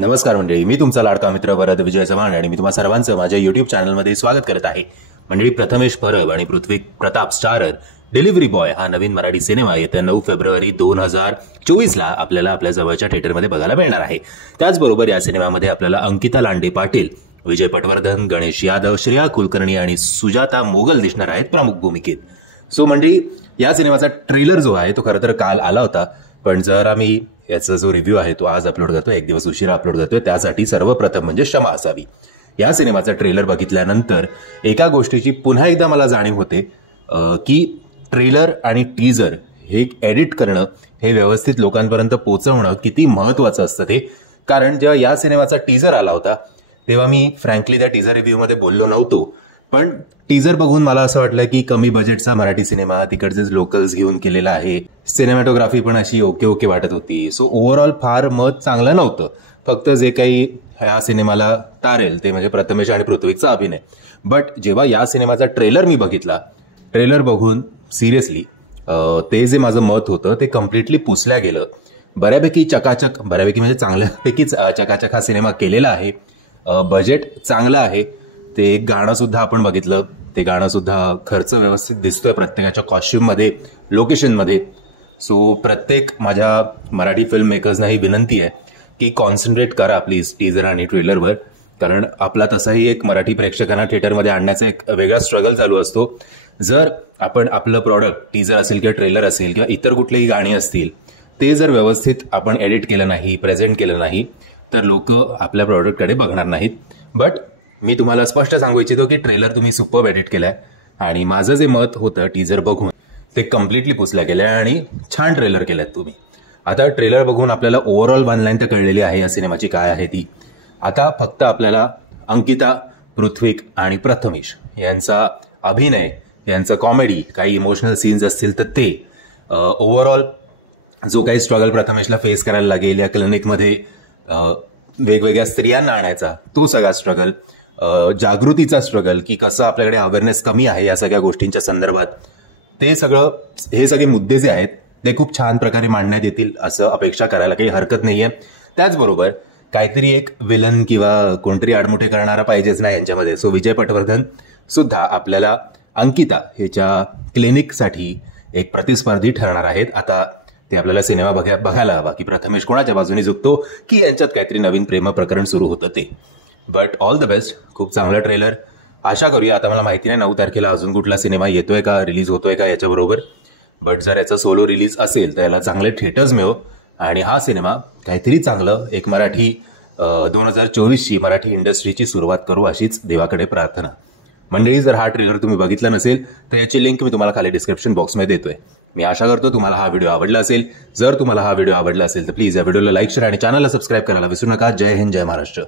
नमस्कार मंडळी, मी तुमचा लाडका मित्र वरद विजय चव्हाण आणि मी तुम्हा सर्वांचं माझ्या युट्यूब चॅनलमध्ये स्वागत करत आहे. मंडळी, प्रथमेश परब आणि पृथ्वी प्रताप स्टारर डिलिव्हरी बॉय हा नवीन मराठी सिनेमा येत्या 9 फेब्रुवारी 2024ला आपल्याला आपल्या जवळच्या थिएटरमध्ये बघायला मिळणार आहे. त्याचबरोबर या सिनेमामध्ये आपल्याला अंकिता लांडे पाटील, विजय पटवर्धन, गणेश यादव, श्रेया कुलकर्णी आणि सुजाता मोगल दिसणार आहेत प्रमुख भूमिकेत. सो मंडळी, या सिनेमाचा ट्रेलर जो आहे तो खरं तर काल आला होता, पण जर आम्ही याचा जो रिव्ह्यू आहे तो आज अपलोड करतोय, एक दिवस उशिरा अपलोड करतोय, त्यासाठी सर्वप्रथम म्हणजे क्षमा असावी. या सिनेमाचा ट्रेलर बघितल्यानंतर एका गोष्टीची पुन्हा एकदा मला जाणीव होते की ट्रेलर आणि टीजर हे एडिट करणं, हे व्यवस्थित लोकांपर्यंत पोहोचवणं किती महत्वाचं असतं ते. कारण जेव्हा या सिनेमाचा टीजर आला होता तेव्हा मी फ्रँकली त्या टीजर रिव्ह्यूमध्ये बोललो नव्हतो, पण टीजर बघून मला असं वाटलं की कमी बजेटचा मराठी सिनेमा, तिकडचेच लोकल्स घेऊन केलेला आहे, सिनेमॅटोग्राफी पण अशी ओके वाटत होती. सो ओव्हरऑल फार मत चांगलं नव्हतं. फक्त जे काही ह्या सिनेमाला तारेल ते म्हणजे प्रथमेश आणि पृथ्वीचा अभिनय. बट जेव्हा या सिनेमाचा ट्रेलर मी बघितला, ट्रेलर बघून सिरियसली ते जे माझं मत होतं ते कम्प्लिटली पुसल्या गेलं. बऱ्यापैकी म्हणजे चांगल्यापैकीच चकाचक हा सिनेमा केलेला आहे. बजेट चांगलं आहे. ते गाणं सुद्धा आपण बघितलं, ते गाणं सुद्धा खर्च व्यवस्थित दिसतोय प्रत्येकाच्या कॉस्ट्युममध्ये, लोकेशनमध्ये. सो प्रत्येक माझ्या मराठी फिल्म मेकर्सना ही विनंती आहे की कॉन्सन्ट्रेट करा प्लीज टीजर आणि ट्रेलरवर. कारण आपला तसाही एक मराठी प्रेक्षकांना थिएटरमध्ये आणण्याचा एक वेगळा स्ट्रगल चालू असतो. जर आपण आपलं प्रॉडक्ट, टीजर असेल किंवा ट्रेलर असेल किंवा इतर कुठलेही गाणी असतील, ते जर व्यवस्थित आपण एडिट केलं नाही, प्रेझेंट केलं नाही, तर लोक आपल्या प्रॉडक्टकडे बघणार नाहीत. बट मी तुम्हाला स्पष्ट सांगू इच्छितो की ट्रेलर तुम्ही सुपर्ब एडिट केलाय आणि माझं जे मत होतं टीजर बघून ते कम्प्लिटली पुसलं गेलंय आणि छान ट्रेलर केलाय तुम्ही. आता ट्रेलर बघून आपल्याला ओव्हरऑल वन लाईन तर कळलेली आहे या सिनेमाची काय आहे ती. आता फक्त आपल्याला अंकिता, पृथ्वी आणि प्रथमेश यांचा अभिनय, यांचं कॉमेडी, काही इमोशनल सीन्स असतील तर ते, ओव्हरऑल जो काही स्ट्रगल प्रथमेशला फेस करायला लागेल या क्लिनिकमध्ये वेगवेगळ्या स्त्रियांना आणायचा, तो सगळा स्ट्रगल, जागृतीचा स्ट्रगल की कसं आपल्याकडे अवेअरनेस कमी आहे या सगळ्या गोष्टींच्या संदर्भात, हे सगळे मुद्दे जे आहेत ते खूप छान प्रकारे मांडण्यात येतील असं अपेक्षा करायला काही हरकत नाहीये. त्याचबरोबर काहीतरी एक विलन किंवा कोणतरी आडमुठे करणारा पाहिजेच ना यांच्यामध्ये. सो विजय पटवर्धन सुद्धा आपल्याला अंकिता ह्याच्या क्लिनिकसाठी एक प्रतिस्पर्धी ठरणार आहेत. आता ते आपल्याला सिनेमा बघायला हवा की प्रथमेश कोणाच्या बाजूने झुकतो की यांच्यात काहीतरी नवीन प्रेम प्रकरण सुरू होतं ते. But all the best. खूप चांगला ट्रेलर. आशा करूया. आता मला माहिती नाही 9 तारखेला अजून कुठला सिनेमा येतोय का, रिलीज होतोय का याच्याबरोबर. बट जर याचा सोलो रिलीज असेल तर याला चांगले थिएटर्स मिळो आणि हा सिनेमा काहीतरी चांगलं एक मराठी 2024ची मराठी इंडस्ट्रीची सुरुवात करू अशीच देवाकडे प्रार्थना. मंडळी, जर हा ट्रेलर तुम्ही बघितला नसेल तर याची लिंक मी तुम्हाला खाली डिस्क्रिप्शन बॉक्समध्ये देतोय. मी आशा करतो तुम्हाला हा व्हिडिओ आवडला असेल. जर तुम्हाला हा व्हिडिओ आवडला असेल तर प्लीज या व्हिडिओला लाईक, शेअर आणि चॅनलला सबस्क्राईब करायला विसरू नका. जय हिंद, जय महाराष्ट्र.